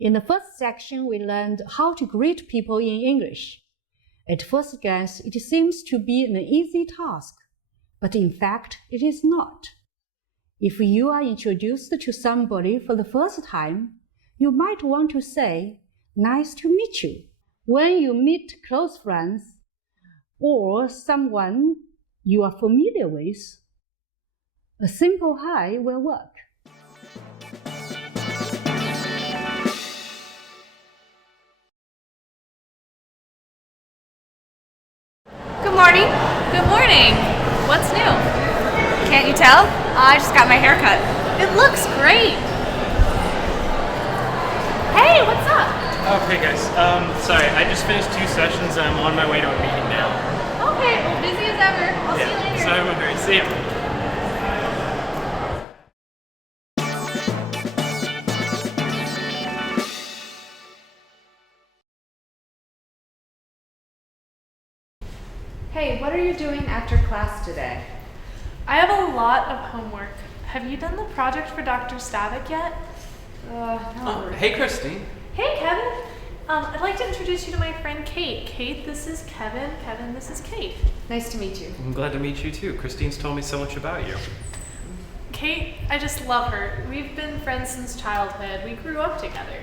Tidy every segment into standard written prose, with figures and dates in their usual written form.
In the first section, we learned how to greet people in English. At first glance, it seems to be an easy task, but in fact, it is not. If you are introduced to somebody for the first time, you might want to say, "Nice to meet you." When you meet close friends or someone you are familiar with, a simple hi will work. Good morning. Good morning. What's new? Can't you tell? I just got my hair cut. It looks great. Hey, what's up? Oh, hey guys. Sorry, I just finished 2 sessions and I'm on my way to a meeting now. Okay, well, busy as ever. I'll see you later. Sorry, I'm in a hurry. See ya. Hey, what are you doing after class today? I have a lot of homework. Have you done the project for Dr. Stavik yet? No. Hey, Christine. Hey, Kevin. I'd like to introduce you to my friend Kate. Kate, this is Kevin. Kevin, this is Kate. Nice to meet you. I'm glad to meet you too. Christine's told me so much about you. Kate, I just love her. We've been friends since childhood. We grew up together.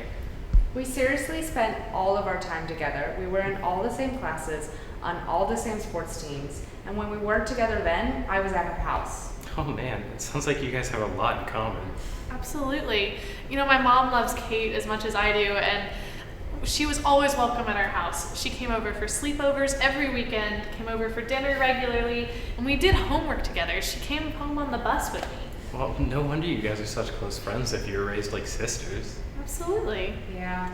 We seriously spent all of our time together. We were in all the same classes, on all the same sports teams, and when we worked together then, I was at her house. Oh man, it sounds like you guys have a lot in common. Absolutely. You know, my mom loves Kate as much as I do, and she was always welcome at our house. She came over for sleepovers every weekend, came over for dinner regularly, and we did homework together. She came home on the bus with me. Well, no wonder you guys are such close friends if you were raised like sisters. Absolutely. Yeah.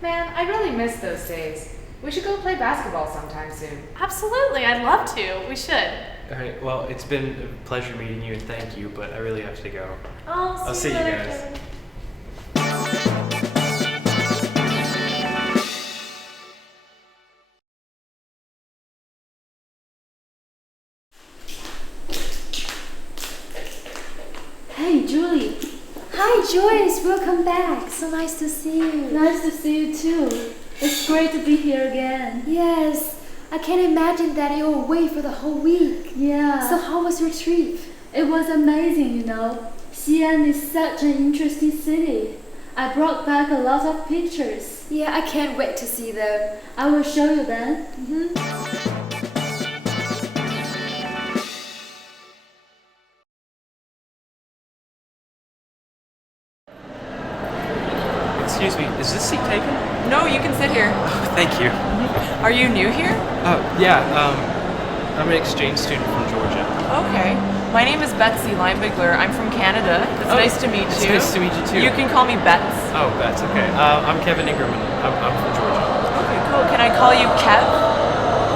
Man, I really miss those days. We should go play basketball sometime soon. Absolutely, I'd love to. We should. Alright, well, it's been a pleasure meeting you and thank you, but I really have to go. I'll see you later, guys. Kevin. Hey, Julie. Hi Joyce, welcome back. So nice to see you. Nice to see you too. It's great to be here again. Yes, I can imagine that you were away for the whole week. Yeah. So how was your trip? It was amazing, you know. Xi'an is such an interesting city. I brought back a lot of pictures. Yeah, I can't wait to see them. I will show you then. Excuse me, is this seat taken? No, you can sit here. Oh, thank you. Are you new here? Oh, yeah, I'm an exchange student from Georgia. Okay. My name is Betsy Linebiggler. I'm from Canada. It's nice to meet It's you. nice to meet you too. You can call me Bets. Oh, Bets, okay. I'm Kevin Ingram and I'm from Georgia. Okay, cool. Can I call you Kev?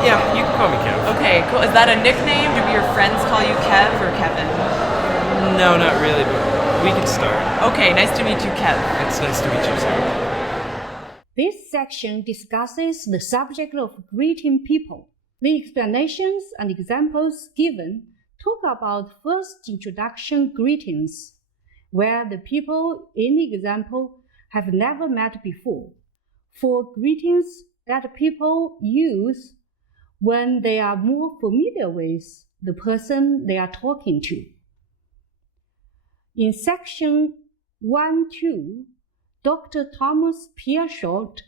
Yeah, you can call me Kev. Okay, cool. Is that a nickname? Do your friends call you Kev or Kevin? No, not really, but we can start. Okay, nice to meet you, Kev. It's nice to meet you too. This section discusses the subject of greeting people. The explanations and examples given talk about first introduction greetings, where the people in the example have never met before, for greetings that people use when they are more familiar with the person they are talking to. In section 1-2, Dr. Thomas Pierschot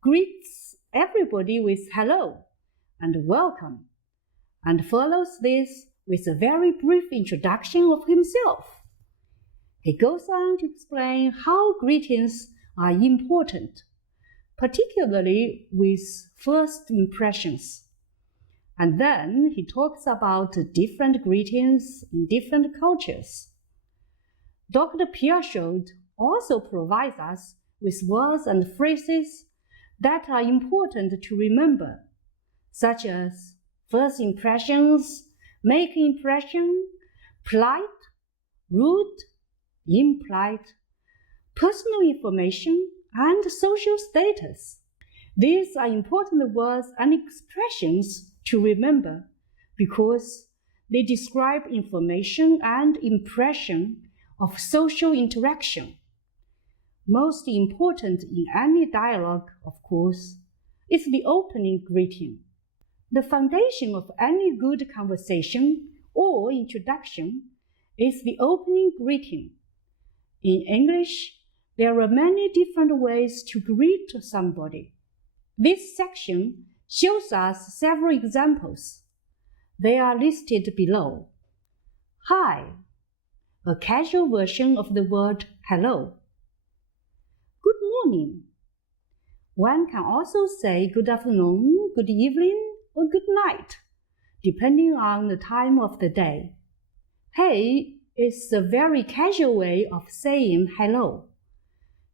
greets everybody with hello and welcome, and follows this with a very brief introduction of himself. He goes on to explain how greetings are important, particularly with first impressions. And then he talks about different greetings in different cultures. Dr. Pierschot also provides us with words and phrases that are important to remember, such as first impressions, make impression, polite, rude, impolite, personal information, and social status. These are important words and expressions to remember because they describe information and impression of social interaction. Most important in any dialogue, of course, is the opening greeting. The foundation of any good conversation or introduction is the opening greeting. In English, there are many different ways to greet somebody. This section shows us several examples. They are listed below. Hi, a casual version of the word hello. Good morning. One can also say good afternoon, good evening, or good night, depending on the time of the day. Hey is a very casual way of saying hello.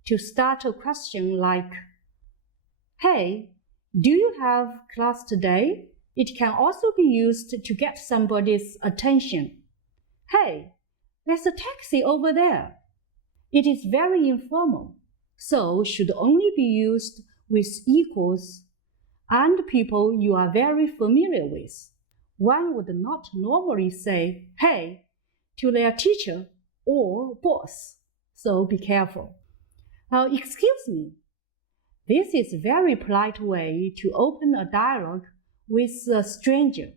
To start a question like, hey, do you have class today? It can also be used to get somebody's attention. Hey, there's a taxi over there. It is very informal, so should only be used with equals and people you are very familiar with. One would not normally say, hey, to their teacher or boss, so be careful. Now, excuse me. This is a very polite way to open a dialogue with a stranger.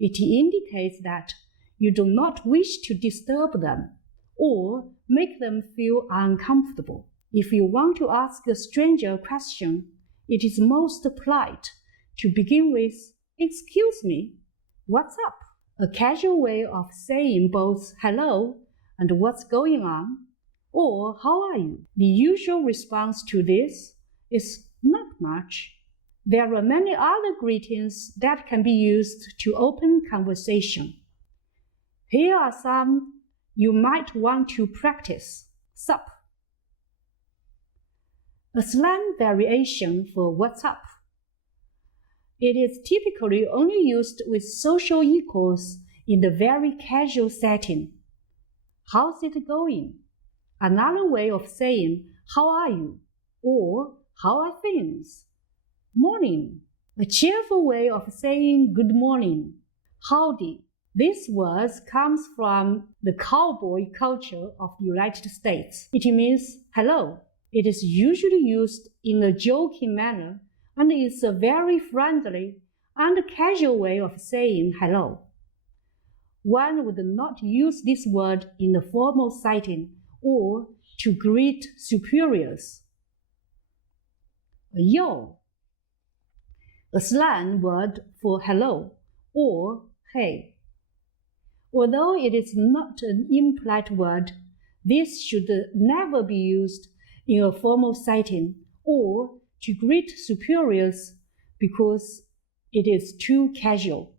It indicates that you do not wish to disturb them or make them feel uncomfortable. If you want to ask a stranger a question, it is most polite to begin with, excuse me, what's up? A casual way of saying both hello and what's going on, or how are you? The usual response to this is not much. There are many other greetings that can be used to open conversation. Here are some you might want to practice. Sup. A slang variation for what's up. It is typically only used with social equals in the very casual setting. How's it going? Another way of saying, how are you? Or, how are things? Morning. A cheerful way of saying good morning. Howdy. This word comes from the cowboy culture of the United States. It means hello. It is usually used in a joking manner and is a very friendly and casual way of saying hello. One would not use this word in a formal setting or to greet superiors. Yo, a slang word for hello or hey. Although it is not an impolite word, this should never be used in a formal setting or to greet superiors because it is too casual.